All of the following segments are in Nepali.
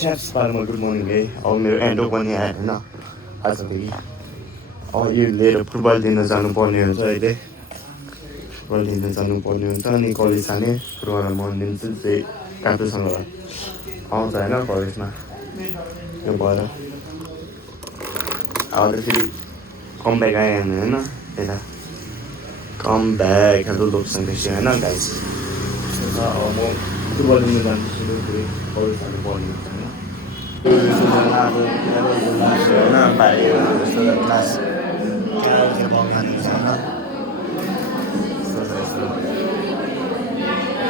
च्याप्स पारमा गुड मर्निङ है। अब मेरो एन्डो पनि आयो होइन आजदेखि। अब यो लिएर फुटबल दिन जानुपर्ने हुन्छ अहिले। फुटबल दिन जानुपर्ने हुन्छ अनि कलेज जाने फुटबल म दिन्छु चाहिँ काटुसँग आउँछ होइन कलेजमा। यो भएर अब त फेरि कम ब्याक आयो होइन यता कम ब्याक हेलो लोकसँग होइन गाइस। अब म फुटबल दिन जान्छु फेरि कलेज जानुपर्ने हुन्छ होइन। होइन पायो यस्तो क्लास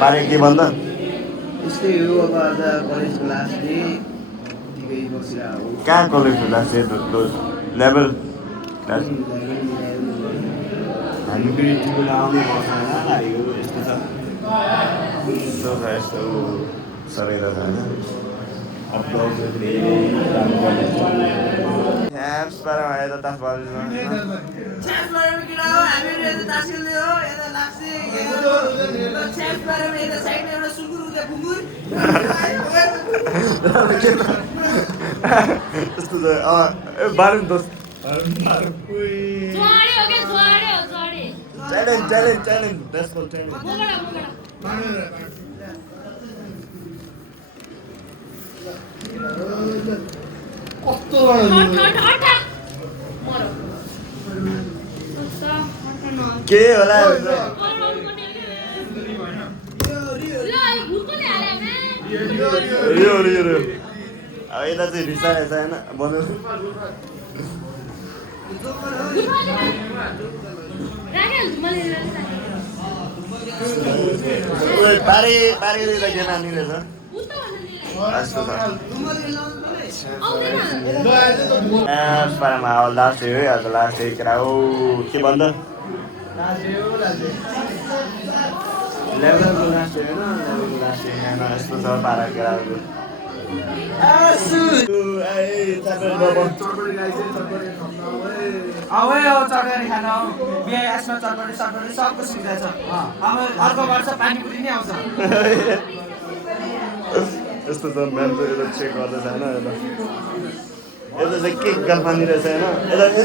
पारे के भन्दा यस्तै हो अब आज कलेजको लास्ट डे ठिकै बसिरहेको हो। कहाँ कलेजको लास्ट डे लेभल क्लास हामी फेरि तिमीले आउनै पर्छ होइन लागेको यस्तो छ यस्तो सरेर छ होइन। यस्तो छ बाह्र दस challenge challenge challenge that's called challenge. कस्तो के होला यो अब यता चाहिँ रिसाएछ होइन बनाउनु पारे पारे त के नानी रहेछ यस्तो छ पारामा अब लास्ट डे है आज लास्ट डे केरा हो के भन्दा लेभलको लास्ट डे होइन लेभलको लास्ट डे होइन यस्तो छ पारा केराहरू चटनी खान बिहा यसमा चटपटी सटपटी सबको सुविधा छ। अब अर्को वर्ष पानीपुरी नै आउँछ। यस्तो छ म्याम चाहिँ यता चेक गर्दैछ होइन यता यता चाहिँ के गल्फानी रहेछ होइन यता यता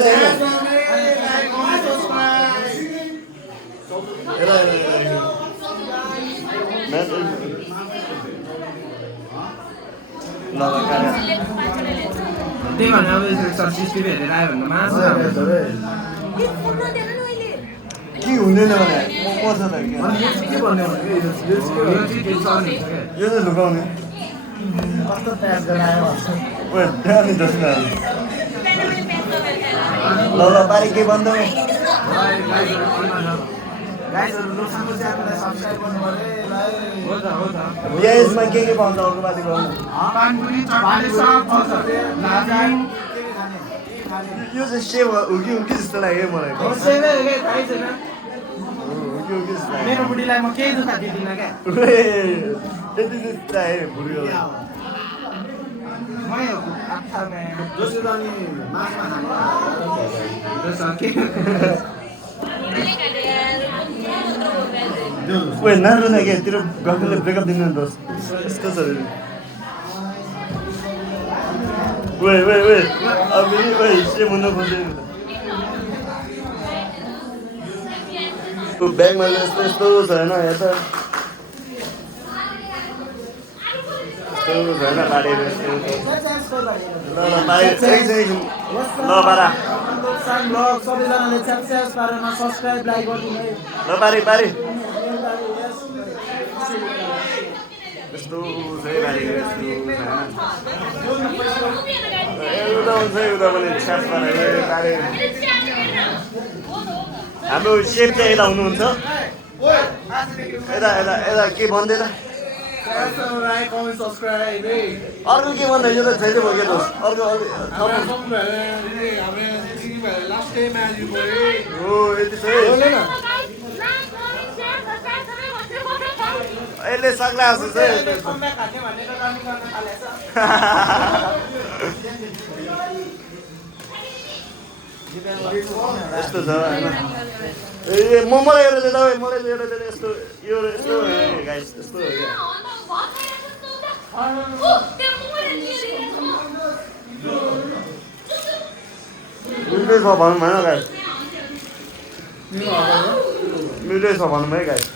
त्यही भनेर अब सिस्टिभी हेरेर आयो भने मासु के हुँदैन भने पर्छ त के भन्ने यो चाहिँ लुकाउने कस्तो प्याज गरायो ड्यानी जस्तो ल ल पारि के भन्दा यसमा के पाउँछ अर्को बाटी गर्नु यो चाहिँ सेव उकी उकी जस्तो लाग्यो मलाई मेरो बुढीलाई म केही दुःख दिँदिनँ क्या त्यति चाहिँ चाहियो बुढीलाई नानु न के तेरो गर्लफ्रेन्डले ब्रेकअप दिनु दोस्त यस्तो छ सेम हुनु खोजेको ब्यागमा यस्तो यस्तो छ होइन यता यस्तो छ होइन बारीहरू यस्तो ल ल बारी एकछिन ल बारा सबैजनाले च्याप्स पारेमा सब्स्क्राइब लाइक गरिदिनु है। ल बारी बारी यस्तो चाहिँ बारी एउटा हुन्छ एउटा पनि छ्यास बारी हाम्रो सेफ चाहिँ यता हुनुहुन्छ यता यता यता के भन्दैन अर्को के भन्दा यो त छैन भयो क्या दोस्त अर्को हो यति छ यसले सक्ला जस्तो छ यस्तो छ होइन ए मलाई एउटा दे तपाईँ मलाई एउटा दे यस्तो यो यस्तो गाइस यस्तो हो क्या मिठो छ भनौँ होइन गाइस मिठो छ भनौँ है गाइस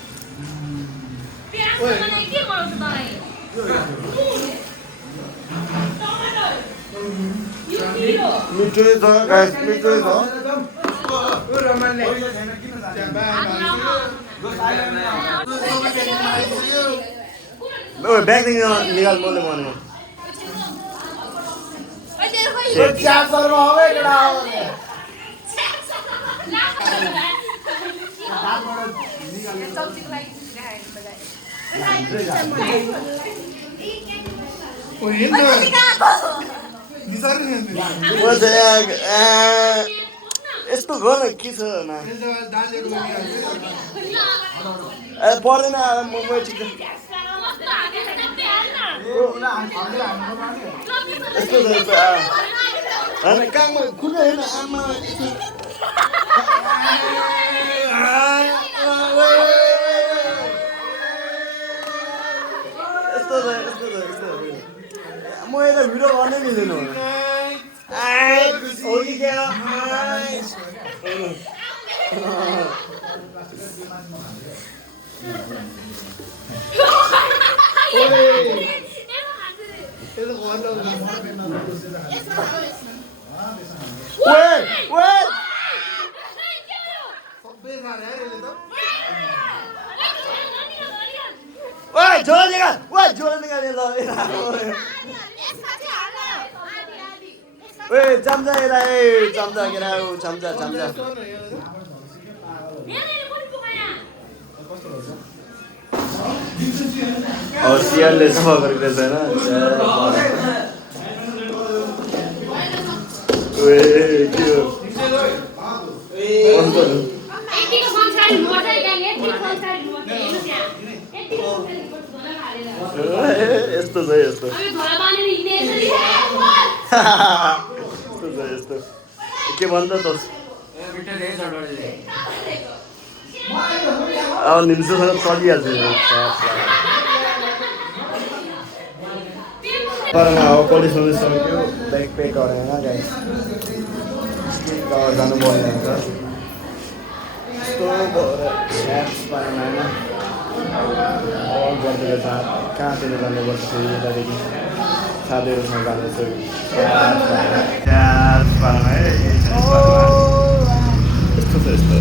मिठो छ गाइस मिठो छ ब्यागदेखि निकाल मैले भनेको यस्तो गर के छ पर्दैन म ठिक यस्तो छ होइन काममा कुनै होइन आमा यस्तो छ म यता भिडियो गर्नै मिल्दैन हो कि क्या चम्चा चम्चा के चम्चा चम्चा सियारले सफा गरेको छैन यस्तो छ यस्तो यस्तो के भन्छ त अब निम्सोसँग चलिहाल्छ अब कलेज सक्यो ब्याग प्याक गरेर गाइस जानुपर्ने हुन्छ यस्तो स्याप्स पाएन होइन गरिदिएको छ कहाँतिर जानुपर्छ यतादेखि साथीहरूसँग जाँदैछु यस्तो छ यस्तो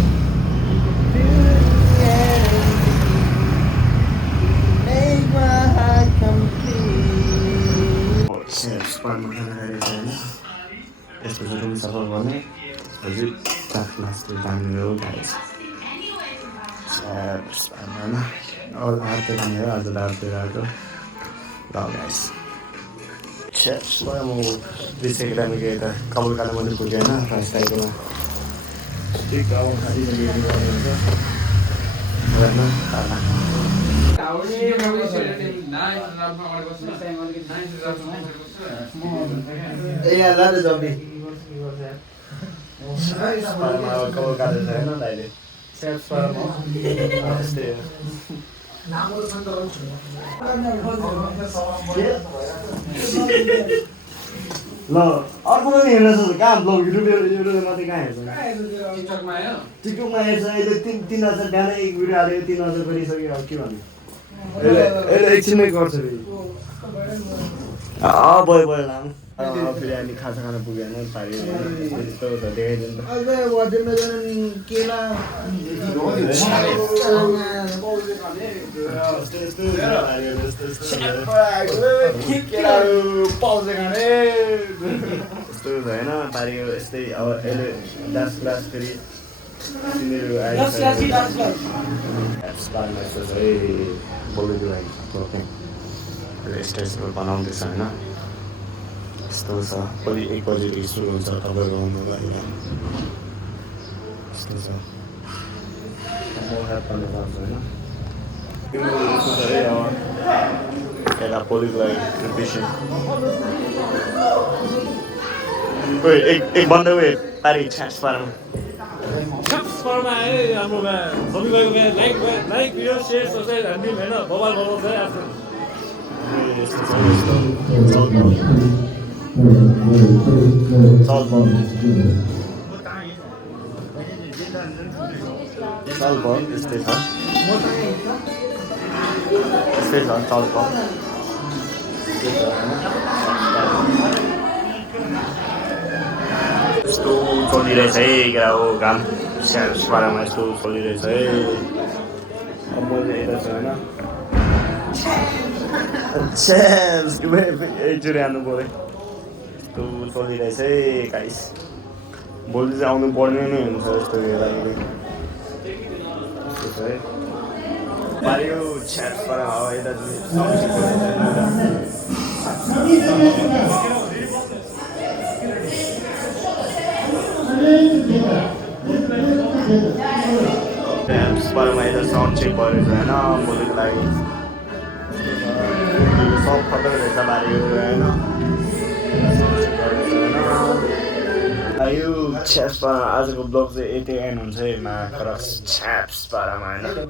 यसको चाहिँ रुम सफा गर्ने हजुर क्लासले जाने हो गाइस होइन अरू हातले जाने हो आज राततिर आएको ल गाइस म बिर्सेको टाइमको यता कपाल काट्नु पनि पुगेन फर्स्ट टाइममा ठिक अब खालि कपाल काटेर छैन अहिले ल अर्को पनि हेर्न सक्छ कहाँ ब्लग युट्युबमा मात्रै कहाँ हेर्छ टिकटकमा हेर्छ अहिले 3,000 बिहान एक भिडियो हालेको 3,000 गरिसक्यो अब के भन्नु यसले एकछिनमै गर्छ फेरि भयो लामो फेरि हामी खाजा खान पुगेन पारि यस्तो देखाइदिनु यस्तो होइन पारियो यस्तै अब यसले डान्स क्लास फेरि तिनीहरू स्टेजहरू बनाउँदैछ होइन यस्तो छ भोलि 1 बजीदेखि सुरु हुन्छ तपाईँको आउनु लागि यस्तो छ म हेल्प गर्न चाहन्छु होइन यस्तो छ है अब यता भोलिको लागि प्रिपेरेसन एक बन्द उयो पारि ट्रान्सफरमा है हाम्रोमा सबैको लाइक भिडियो सेयर सब्सक्राइब हामी होइन बबाल छ आफ्नो चल भयो चल भयो त्यस्तै छ त्यस्तै छ चल भयो यस्तो चलिरहेछ है क्या हो घाम पारामा यस्तो चलिरहेछ है अब मैले यता छु होइन एकचोटि हान्नु पऱ्यो यस्तो चलिरहेछ है गाइस भोलि चाहिँ आउनु पर्ने नै हुन्छ यस्तो हेर्दाखेरि यस्तो छ है पाऱ्यो छ्याप पारा यता पारामा यता साउन्ड चेक गरेको छ होइन भोलिको लागि सब खतरा रहेछ पाऱ्यो होइन यो छ्याप्स पारा आजको ब्लग चाहिँ यति एन्ड हुन्छ है मा खरस छ्याप्स पारामा होइन